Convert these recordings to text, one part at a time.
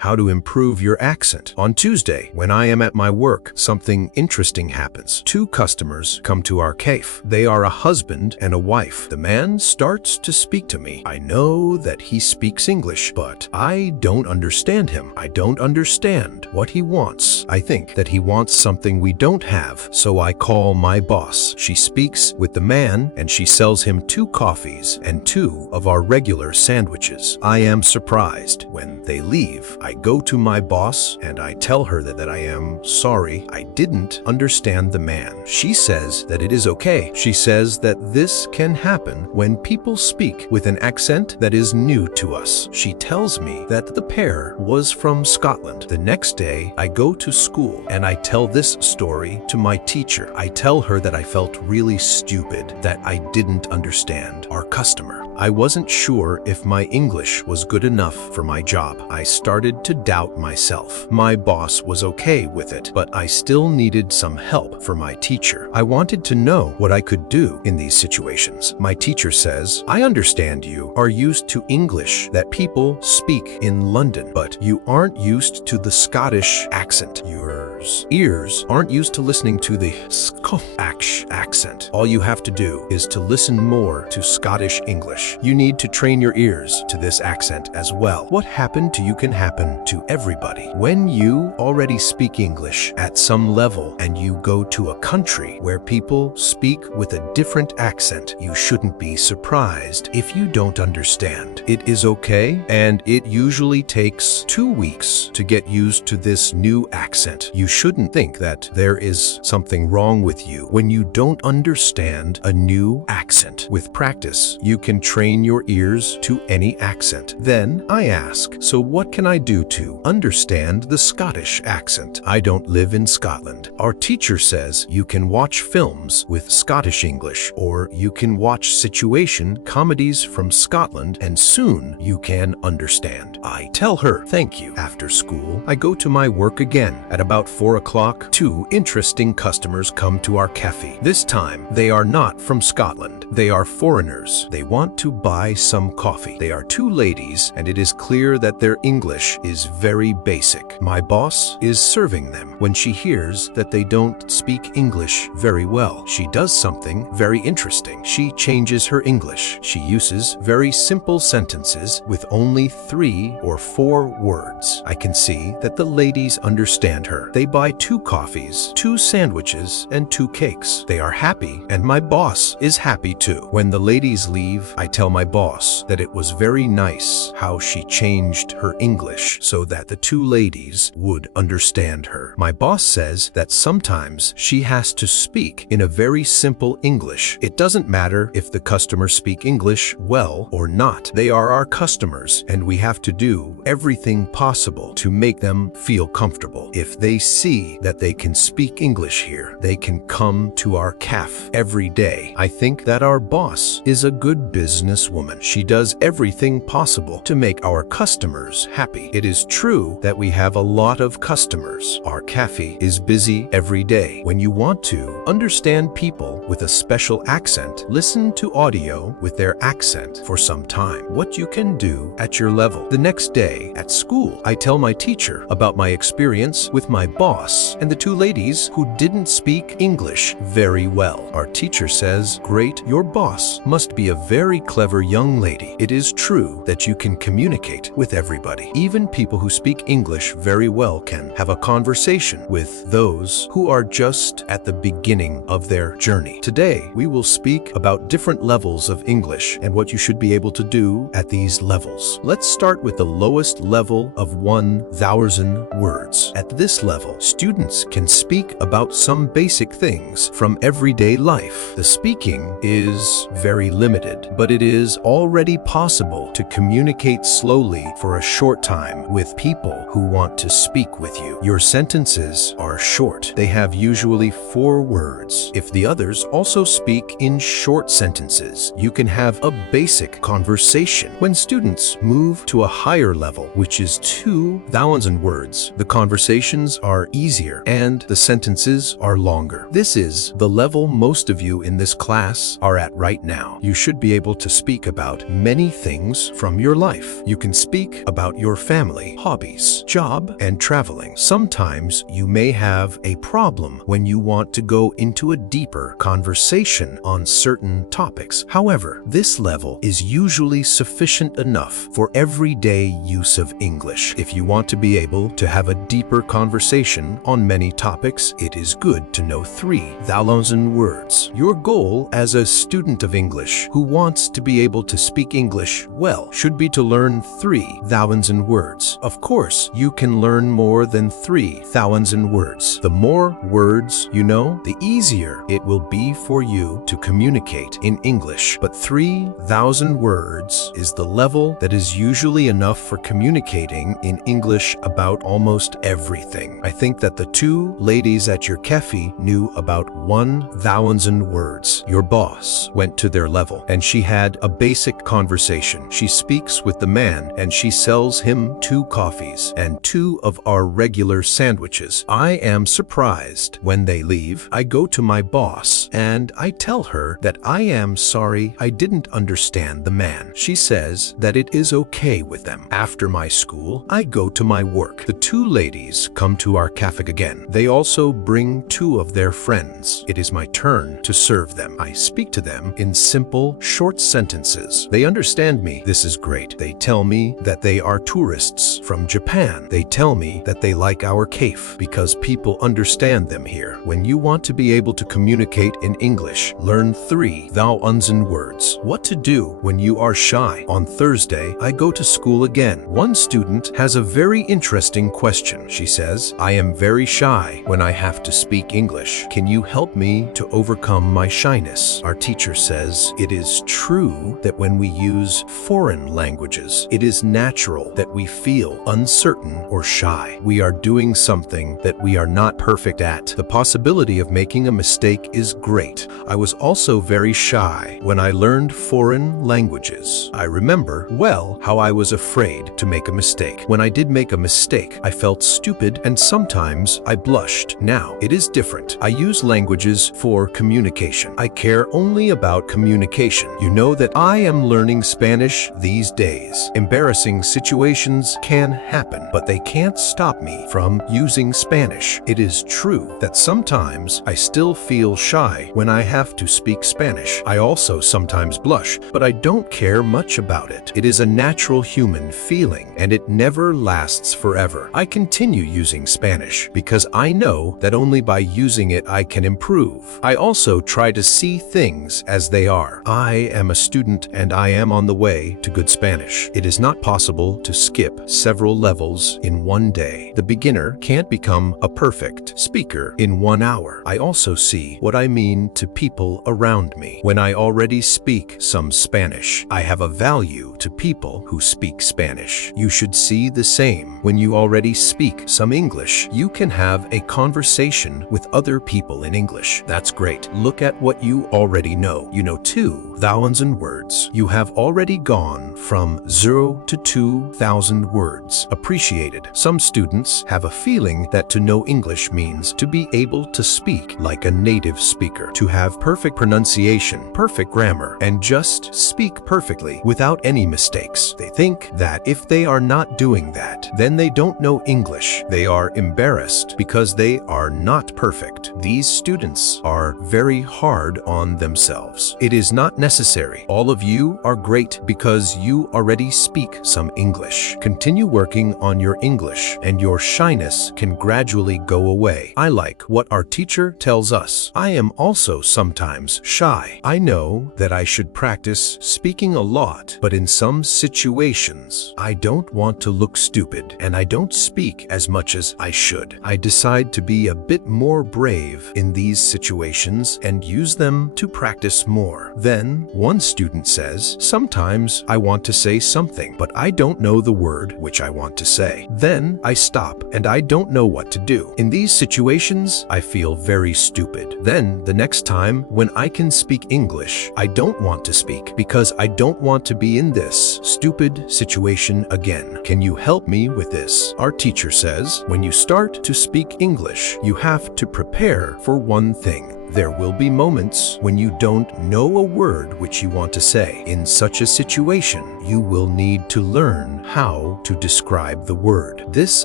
How to improve your accent. On Tuesday, when I am at my work, something interesting happens. Two customers come to our cafe. They are a husband and a wife. The man starts to speak to me. I know that he speaks English, but I don't understand him. I don't understand what he wants. I think that he wants something we don't have, so I call my boss. She speaks with the man and she sells him 2 coffees and 2 of our regular sandwiches. I am surprised. When they leave, I go to my boss and I tell her that I am sorry. I didn't understand the man. She says that it is okay. She says that this can happen when people speak with an accent that is new to us. She tells me that the pair was from Scotland. The next day, I go to school and I tell this story to my teacher. I tell her that I felt really stupid, that I didn't understand our customer. I wasn't sure if my English was good enough for my job. I started to doubt myself. My boss was okay with it, but I still needed some help for my teacher. I wanted to know what I could do in these situations. My teacher says, I understand you are used to English that people speak in London, but you aren't used to the Scottish accent. Your ears aren't used to listening to the Scottish accent. All you have to do is to listen more to Scottish English. You need to train your ears to this accent as well. What happened to you can happen to everybody. When you already speak English at some level and you go to a country where people speak with a different accent, you shouldn't be surprised if you don't understand. It is okay, and it usually takes 2 weeks to get used to this new accent. You shouldn't think that there is something wrong with you when you don't understand a new accent. With practice, you can train your ears to any accent. Then I ask, so what can I do to understand the Scottish accent? I don't live in Scotland. Our teacher says you can watch films with Scottish English, or you can watch situation comedies from Scotland, and soon you can understand. I tell her thank you. After school, I go to my work again. At about 4 o'clock, 2 interesting customers come to our cafe. This time, they are not from Scotland. They are foreigners. They want to buy some coffee. They are 2 ladies, and it is clear that their English is very basic. My boss is serving them. When she hears that they don't speak English very well, she does something very interesting. She changes her English. She uses very simple sentences with only 3 or 4 words. I can see that the ladies understand her. They buy 2 coffees, 2 sandwiches, and 2 cakes. They are happy, and my boss is happy too. When the ladies leave, I tell my boss that it was very nice how she changed her English so that the 2 ladies would understand her. My boss says that sometimes she has to speak in a very simple English. It doesn't matter if the customers speak English well or not. They are our customers, and we have to do everything possible to make them feel comfortable. If they see that they can speak English here, they can come to our cafe every day. I think that our boss is a good businesswoman. She does everything possible to make our customers happy. It is true that we have a lot of customers. Our cafe is busy every day. When you want to understand people with a special accent, listen to audio with their accent for some time. What you can do at your level. The next day at school, I tell my teacher about my experience with my boss and the 2 ladies who didn't speak English very well. Our teacher says, "Great, your boss must be a very clever young lady. It is true that you can communicate with everybody. Even people who speak English very well can have a conversation with those who are just at the beginning of their journey." Today, we will speak about different levels of English and what you should be able to do at these levels. Let's start with the lowest level of 1,000 words. At this level, students can speak about some basic things from everyday life. The speaking is very limited, but it is already possible to communicate slowly for a short time with people who want to speak with you. Your sentences are short. They have usually 4 words. If the others also speak in short sentences, you can have a basic conversation. When students move to a higher level, which is 2,000 words, the conversations are easier and the sentences are longer. This is the level most of you in this class are at right now. You should be able to speak about many things from your life. You can speak about your family, hobbies, job, and traveling. Sometimes you may have a problem when you want to go into a deeper conversation on certain topics. However, this level is usually sufficient enough for everyday use of English. If you want to be able to have a deeper conversation on many topics, it is good to know 3,000 words. Your goal as a student of English who wants to be able to speak English well should be to learn 3,000 words. Of course, you can learn more than 3,000 words. The more words you know, the easier it will be for you to communicate in English. But 3,000 words is the level that is usually enough for communicating in English about almost everything. I think that the two ladies at your cafe knew about 1,000 words. Your boss went to their level and she had a basic conversation. She speaks with the man and she sells him 2 coffees and 2 of our regular sandwiches. I am surprised when they leave. I go to my boss and I tell her that I am sorry I didn't understand the man. She says that it is okay with them. After my school, I go to my work. The 2 ladies come to our cafe again. They also bring 2 of their friends. It is my turn to serve them. I speak to them in simple, short sentences. They understand me. This is great. They tell me that they are tourists from Japan. They tell me that they like our cafe because people understand them here. When you want to be able to communicate in English, learn 3,000 words. What to do when you are shy. On Thursday, I go to school again. One student has a very interesting question. She says, I am very shy when I have to speak English. Can you help me to overcome my shyness? Our teacher says, it is true that when we use foreign languages, it is natural that we feel uncertain or shy. We are doing something that we are not perfect at. The possibility of making a mistake is great. I was also very shy when I learned foreign languages. I remember well how I was afraid to make a mistake. When I did make a mistake, I felt stupid and sometimes I blushed. Now, it is different. I use languages for communication. I care only about communication. You know that I am learning Spanish these days. Embarrassing situations can happen, but they can't stop me from using Spanish. It is true that sometimes I still feel shy when I have to speak Spanish. I also sometimes blush, but I don't care much about it. It is a natural human feeling, and it never lasts forever. I continue using Spanish because I know that only by using it I can improve. I also try to see things as they are. I am a student and I am on the way to good Spanish. It is not possible to skip several levels in one day. The beginner can't become a perfect speaker in 1 hour. I also see what I mean to people around me. When I already speak some Spanish, I have a value to people who speak Spanish. You should see the same. When you already speak some English, you can have a conversation with other people in English. That's great. Look at what you already know. You know 2,000 words. You have already gone from 0 to 2,000 words. Appreciated. Some students have a feeling that to know English means to be able to speak like a native speaker, to have perfect pronunciation, perfect grammar, and just speak perfectly without any mistakes. They think that if they are not doing that, then they don't know English. They are embarrassed because they are not perfect. These students are very hard on themselves. It is not necessary. All of you are great because you already speak some English. Continue working on your English and your shyness can gradually go away. I like what our teacher tells us. I am also sometimes shy. I know that I should practice speaking a lot, but in some situations, I don't want to look stupid and I don't speak as much as I should. I decide to be a bit more brave in these situations and use them to practice more. Then, one student says, sometimes I want to say something, but I don't know the word which I want to say. Then I stop and I don't know what to do. In these situations, I feel very stupid. Then, the next time when I can speak English, I don't want to speak because I don't want to be in this stupid situation again. Can you help me with this? Our teacher says, when you start to speak English, you have to prepare for one thing. There will be moments when you don't know a word which you want to say. In such a situation, you will need to learn how to describe the word. This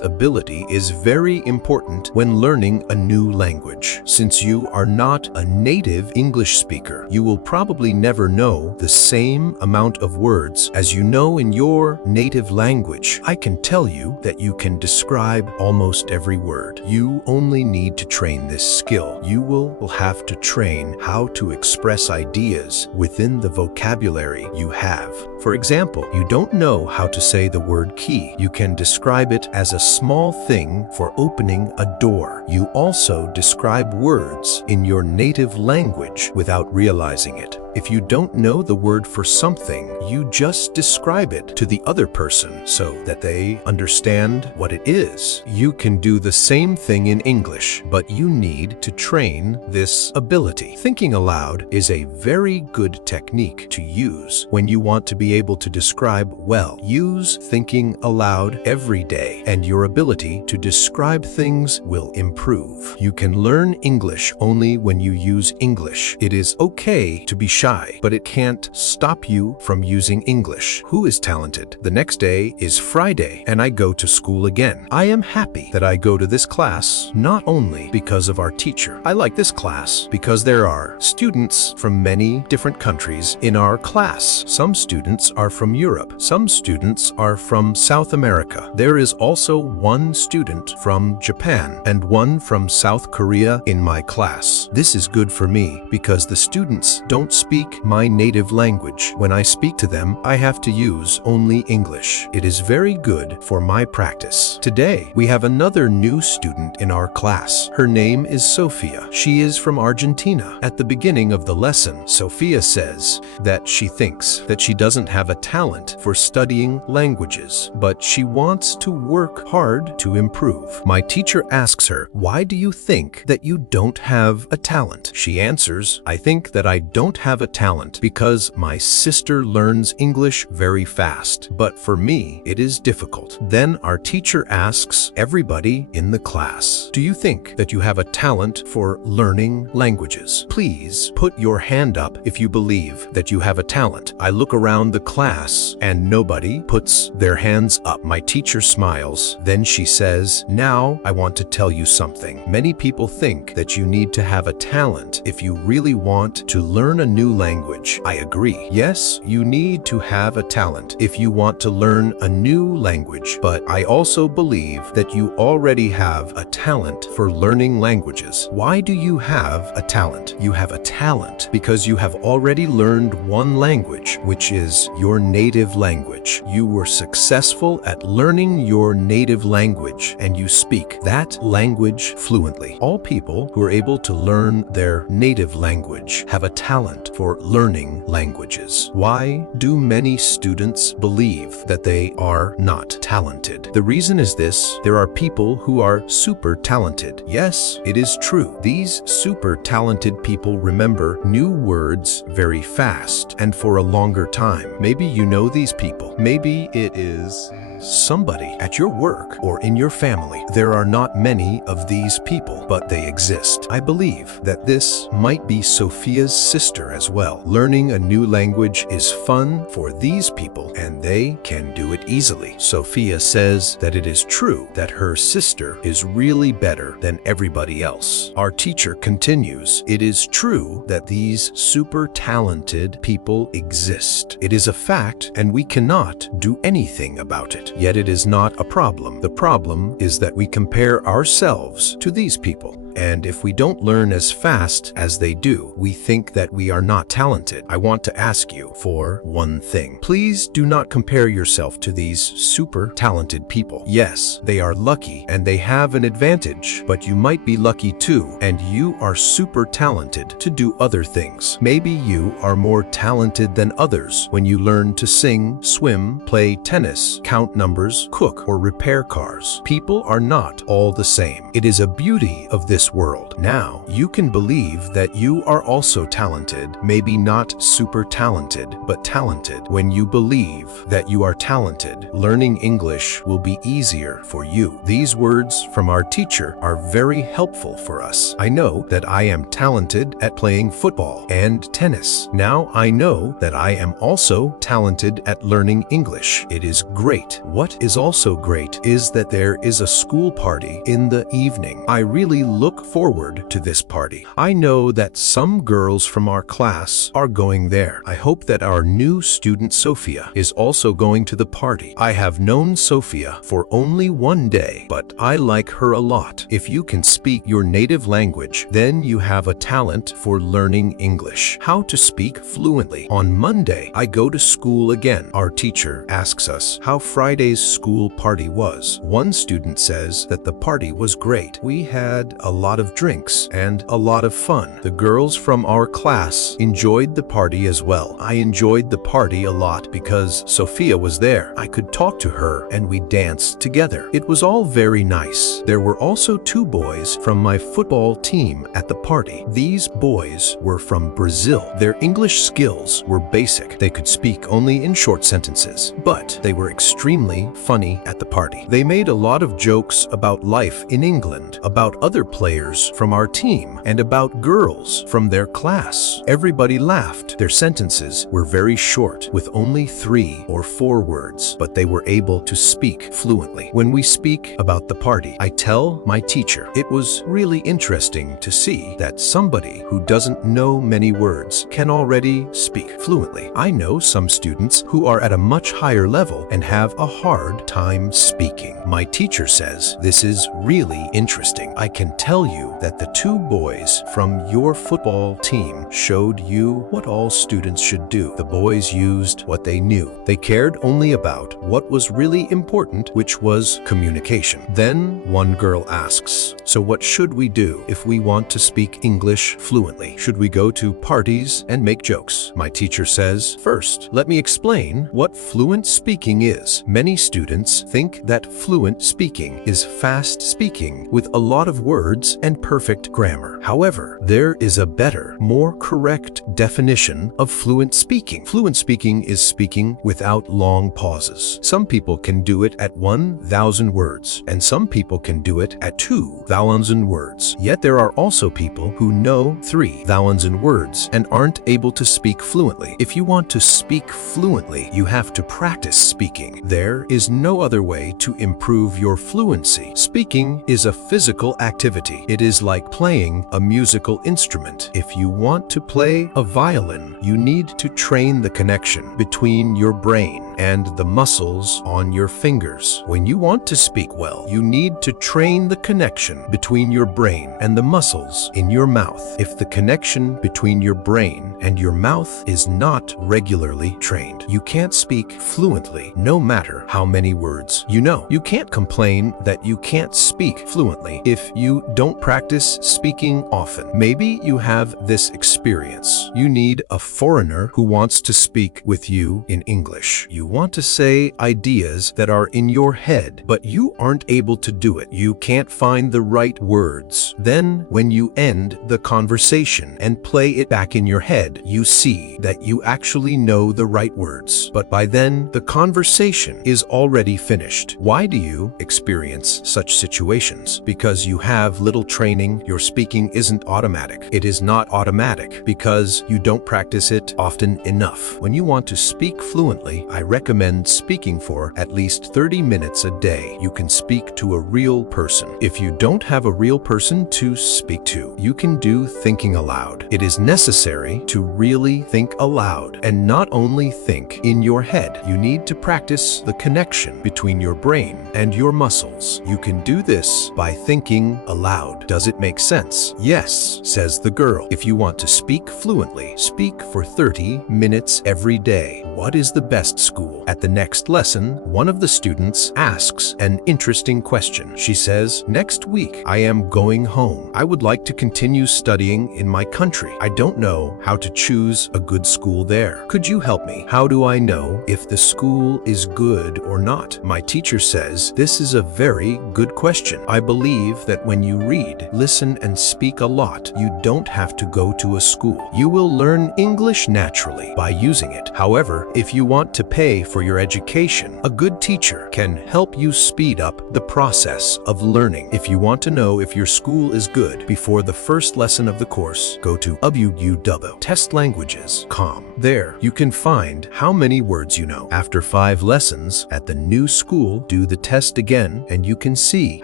ability is very important when learning a new language. Since you are not a native English speaker, you will probably never know the same amount of words as you know in your native language. I can tell you that you can describe almost every word. You only need to train this skill. You will have to train how to express ideas within the vocabulary you have. For example, you don't know how to say the word key. You can describe it as a small thing for opening a door. You also describe words in your native language without realizing it. If you don't know the word for something, you just describe it to the other person so that they understand what it is. You can do the same thing in English, but you need to train this ability. Thinking aloud is a very good technique to use when you want to be able to describe well. Use thinking aloud every day, and your ability to describe things will improve. You can learn English only when you use English. It is okay to be shy, but it can't stop you from using English. Who is talented? The next day is Friday, and I go to school again. I am happy that I go to this class, not only because of our teacher. I like this class because there are students from many different countries in our class. Some students are from Europe. Some students are from South America. There is also one student from Japan and one from South Korea in my class. This is good for me because the students don't speak my native language. When I speak to them, I have to use only English. It is very good for my practice. Today, we have another new student in our class. Her name is Sophia. She is from Argentina. At the beginning of the lesson, Sophia says that she thinks that she doesn't have a talent for studying languages, but she wants to work hard to improve. My teacher asks her, "Why do you think that you don't have a talent?" She answers, "I think that I don't have a talent because my sister learns English very fast, but for me, it is difficult." Then our teacher asks everybody in the class, "Do you think that you have a talent for learning languages? Please put your hand up if you believe that you have a talent." I look around the class and nobody puts their hands up. My teacher smiles. Then she says, "Now I want to tell you something. Many people think that you need to have a talent if you really want to learn a new language. I agree. Yes, you need to have a talent if you want to learn a new language, but I also believe that you already have a talent for learning languages. Why do you have a talent? You have a talent because you have already learned one language, which is your native language. You were successful at learning your native language, and you speak that language fluently. All people who are able to learn their native language have a talent for learning languages. Why do many students believe that they are not talented? The reason is this: there are people who are super talented. Yes, it is true. These super talented people remember new words very fast and for a longer time. Maybe you know these people. Maybe it is somebody at your work or in your family. There are not many of these people, but they exist. I believe that this might be Sophia's sister as well. Learning a new language is fun for these people, and they can do it easily. Sophia says that it is true that her sister is really better than everybody else. Our teacher continues, "It is true that these super talented people exist. It is a fact, and we cannot do anything about it. Yet it is not a problem. The problem is that we compare ourselves to these people. And if we don't learn as fast as they do, we think that we are not talented. I want to ask you for one thing. Please do not compare yourself to these super talented people. Yes, they are lucky and they have an advantage, but you might be lucky too, and you are super talented to do other things. Maybe you are more talented than others when you learn to sing, swim, play tennis, count numbers, cook, or repair cars. People are not all the same. It is a beauty of this this world. Now, you can believe that you are also talented, maybe not super talented, but talented. When you believe that you are talented, learning English will be easier for you. These words from our teacher are very helpful for us. I know that I am talented at playing football and tennis. Now I know that I am also talented at learning English. It is great. What is also great is that there is a school party in the evening. I really look forward to this party. I know that some girls from our class are going there. I hope that our new student Sophia is also going to the party. I have known Sophia for only one day, but I like her a lot. If you can speak your native language, then you have a talent for learning English. How to speak fluently. On Monday, I go to school again. Our teacher asks us how Friday's school party was. One student says that the party was great. We had a lot of drinks and a lot of fun. The girls from our class enjoyed the party as well. I enjoyed the party a lot because Sophia was there. I could talk to her and we danced together. It was all very nice. There were also two boys from my football team at the party. These boys were from Brazil. Their English skills were basic. They could speak only in short sentences, but they were extremely funny at the party. They made a lot of jokes about life in England, about other players from our team, and about girls from their class. Everybody laughed. Their sentences were very short, with only 3 or 4 words, but they were able to speak fluently. When we speak about the party, I tell my teacher, it was really interesting to see that somebody who doesn't know many words can already speak fluently. I know some students who are at a much higher level and have a hard time speaking. My teacher says, this is really interesting. I can tell you that the 2 boys from your football team showed you what all students should do. The boys used what they knew. They cared only about what was really important, which was communication. Then one girl asks, so what should we do if we want to speak English fluently? Should we go to parties and make jokes? My teacher says, first, let me explain what fluent speaking is. Many students think that fluent speaking is fast speaking with a lot of words and perfect grammar. However, there is a better, more correct definition of fluent speaking. Fluent speaking is speaking without long pauses. Some people can do it at 1,000 words, and some people can do it at 2,000 words. Yet there are also people who know 3,000 words and aren't able to speak fluently. If you want to speak fluently, you have to practice speaking. There is no other way to improve your fluency. Speaking is a physical activity. It is like playing a musical instrument. If you want to play a violin, you need to train the connection between your brain and the muscles on your fingers. When you want to speak well, you need to train the connection between your brain and the muscles in your mouth. If the connection between your brain and your mouth is not regularly trained, you can't speak fluently, no matter how many words you know. You can't complain that you can't speak fluently if you don't practice speaking often. Maybe you have this experience. You need a foreigner who wants to speak with you in English. You want to say ideas that are in your head, but you aren't able to do it. You can't find the right words. Then, when you end the conversation and play it back in your head, you see that you actually know the right words. But by then, the conversation is already finished. Why do you experience such situations? Because you have little training. Your speaking isn't automatic. It is not automatic because you don't practice it often enough. When you want to speak fluently, I recommend speaking for at least 30 minutes a day. You can speak to a real person. If you don't have a real person to speak to, you can do thinking aloud. It is necessary to really think aloud and not only think in your head. You need to practice the connection between your brain and your muscles. You can do this by thinking aloud. Does it make sense? Yes, says the girl. If you want to speak fluently, speak for 30 minutes every day. What is the best school? At the next lesson, one of the students asks an interesting question. She says, next week I am going home. I would like to continue studying in my country. I don't know how to choose a good school there. Could you help me? How do I know if the school is good or not? My teacher says, this is a very good question. I believe that when you read read, listen, and speak a lot, you don't have to go to a school. You will learn English naturally by using it. However, if you want to pay for your education, a good teacher can help you speed up the process of learning. If you want to know if your school is good before the first lesson of the course, go to www.testlanguages.com. There, you can find how many words you know. After 5 lessons at the new school, do the test again, and you can see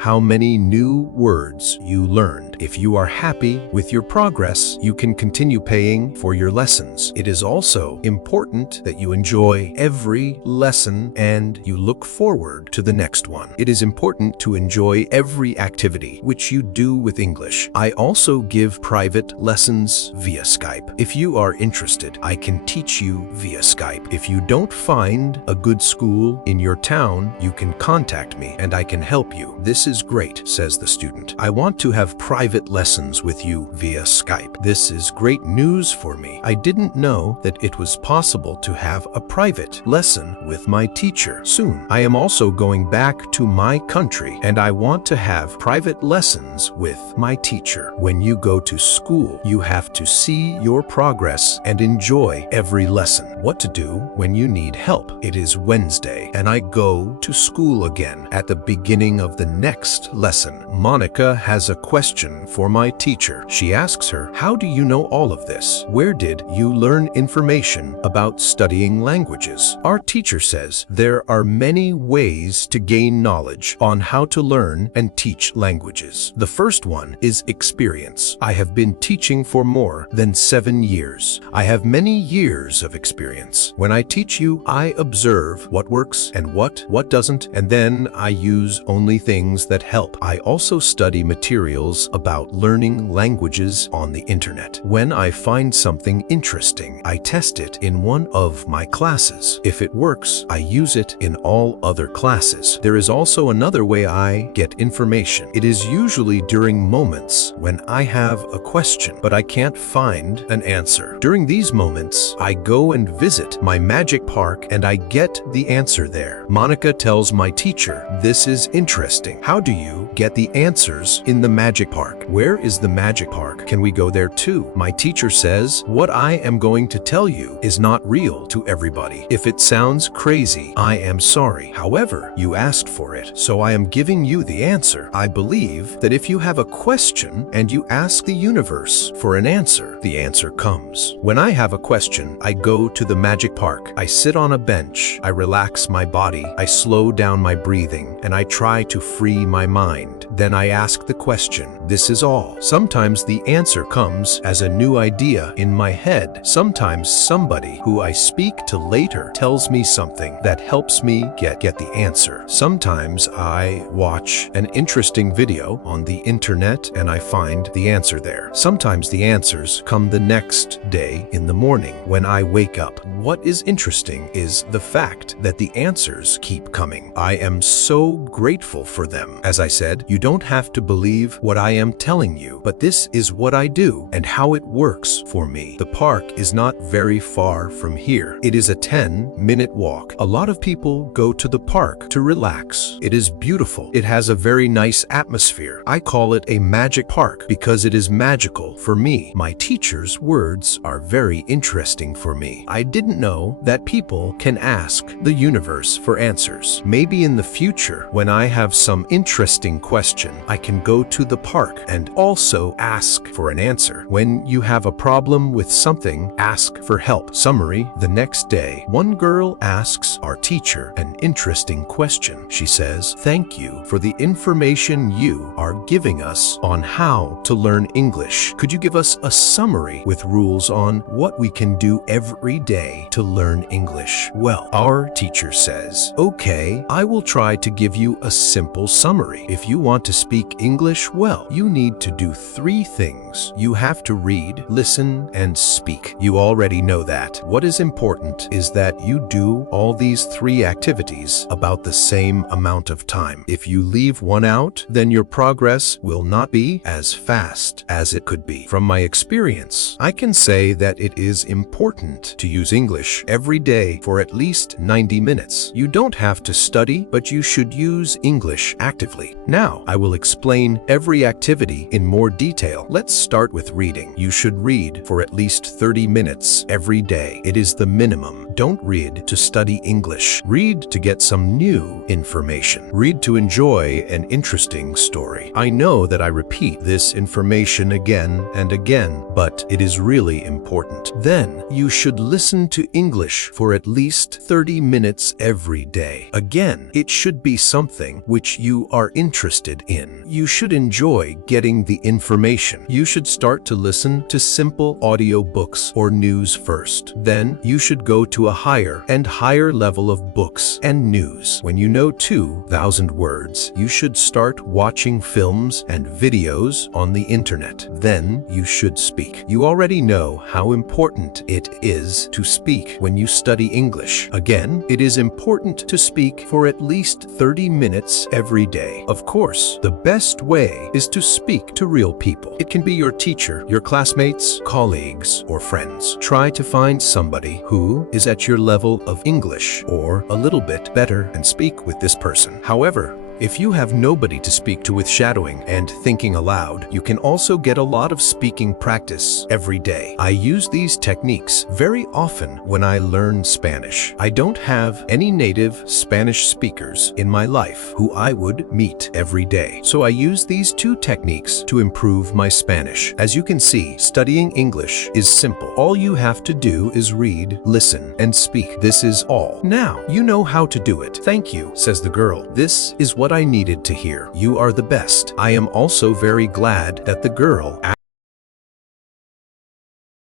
how many new words you learned. If you are happy with your progress, you can continue paying for your lessons. It is also important that you enjoy every lesson and you look forward to the next one. It is important to enjoy every activity which you do with English. I also give private lessons via Skype. If you are interested, I can teach you via Skype. If you don't find a good school in your town, you can contact me and I can help you. This is great, says the student. I want to have private lessons with you via Skype. This is great news for me. I didn't know that it was possible to have a private lesson with my teacher soon. I am also going back to my country and I want to have private lessons with my teacher. When you go to school, you have to see your progress and enjoy every lesson. What to do when you need help? It is Wednesday and I go to school again. At the beginning of the next lesson, Monica has a question for my teacher. She asks her, "How do you know all of this? Where did you learn information about studying languages?" Our teacher says there are many ways to gain knowledge on how to learn and teach languages. The first one is experience. I have been teaching for more than 7 years. I have many years of experience. When I teach you, I observe what works and what doesn't, and then I use only things that help. I also study materials about learning languages on the internet. When I find something interesting, I test it in one of my classes. If it works, I use it in all other classes. There is also another way I get information. It is usually during moments when I have a question, but I can't find an answer. During these moments, I go and visit my magic park and I get the answer there. Monica tells my teacher, "This is interesting. How do you get the answers in the magic park? Where is the magic park? Can we go there too?" My teacher says, "What I am going to tell you is not real to everybody. If it sounds crazy, I am sorry. However, you asked for it, so I am giving you the answer. I believe that if you have a question and you ask the universe for an answer, the answer comes. When I have a question, I go to the magic park. I sit on a bench. I relax my body. I slow down my breathing, and I try to free my mind. Then I ask the question. This is all. Sometimes the answer comes as a new idea in my head. Sometimes somebody who I speak to later tells me something that helps me get the answer. Sometimes I watch an interesting video on the internet and I find the answer there. Sometimes the answers come the next day in the morning when I wake up. What is interesting is the fact that the answers keep coming. I am so grateful for them. As I said, you don't have to believe what I am telling you, but this is what I do and how it works for me. The park is not very far from here. It is a 10-minute walk. A lot of people go to the park to relax. It is beautiful. It has a very nice atmosphere. I call it a magic park because it is magical for me. My teacher's words are very interesting for me. I didn't know that people can ask the universe for answers. Maybe in the future, when I have some interesting question, I can go to the park and also ask for an answer. When you have a problem with something, ask for help. Summary: the next day, one girl asks our teacher an interesting question. She says, "Thank you for the information you are giving us on how to learn English. Could you give us a summary with rules on what we can do every day to learn English?" Well, our teacher says, "Okay, I will try to give you a simple summary. If you want to speak English well, you need to do 3 things. You have to read, listen, and speak. You already know that. What is important is that you do all these 3 activities about the same amount of time. If you leave one out, then your progress will not be as fast as it could be. From my experience, I can say that it is important to use English every day for at least 90 minutes. You don't have to study, but you should use English actively. Now, video. I will explain every activity in more detail. Let's start with reading. You should read for at least 30 minutes every day. It is the minimum. Don't read to study English. Read to get some new information. Read to enjoy an interesting story. I know that I repeat this information again and again, but it is really important. Then you should listen to English for at least 30 minutes every day. Again, it should be something which you are interested in. You should enjoy getting the information. You should start to listen to simple audio books or news first. Then you should go to a higher and higher level of books and news. When you know 2,000 words, you should start watching films and videos on the internet. Then you should speak. You already know how important it is to speak when you study English. Again, it is important to speak for at least 30 minutes every day. Of course, the best way is to speak to real people. It can be your teacher, your classmates, colleagues, or friends. Try to find somebody who is at your level of English or a little bit better and speak with this person. However, if you have nobody to speak to with shadowing and thinking aloud, you can also get a lot of speaking practice every day. I use these techniques very often when I learn Spanish. I don't have any native Spanish speakers in my life who I would meet every day. So I use these two techniques to improve my Spanish. As you can see, studying English is simple. All you have to do is read, listen, and speak. This is all. Now, you know how to do it. Thank you, says the girl. This is what I needed to hear. You are the best. I am also very glad that the girl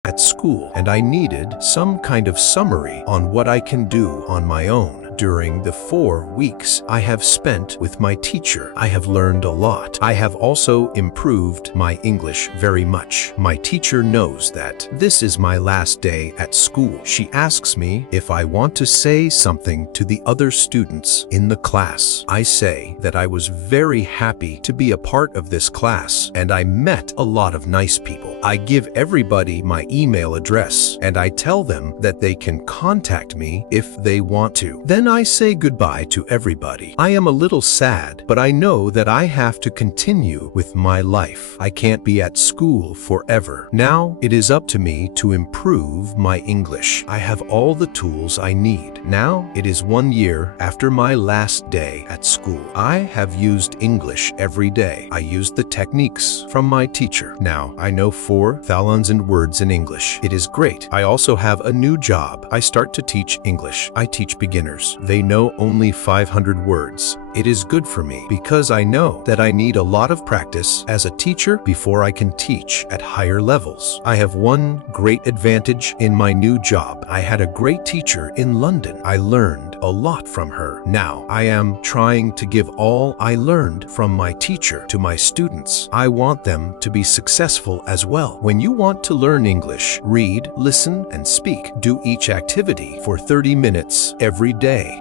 at school, and I needed some kind of summary on what I can do on my own. During the 4 weeks I have spent with my teacher, I have learned a lot. I have also improved my English very much. My teacher knows that this is my last day at school. She asks me if I want to say something to the other students in the class. I say that I was very happy to be a part of this class, and I met a lot of nice people. I give everybody my email address, and I tell them that they can contact me if they want to. Then I say goodbye to everybody. I am a little sad, but I know that I have to continue with my life. I can't be at school forever. Now it is up to me to improve my English. I have all the tools I need. Now it is 1 year after my last day at school. I have used English every day. I used the techniques from my teacher. Now I know 4,000 words in English. It is great. I also have a new job. I start to teach English. I teach beginners. They know only 500 words. It is good for me because I know that I need a lot of practice as a teacher before I can teach at higher levels. I have one great advantage in my new job. I had a great teacher in London. I learned a lot from her. Now I am trying to give all I learned from my teacher to my students. I want them to be successful as well. When you want to learn English, read, listen, and speak. Do each activity for 30 minutes every day.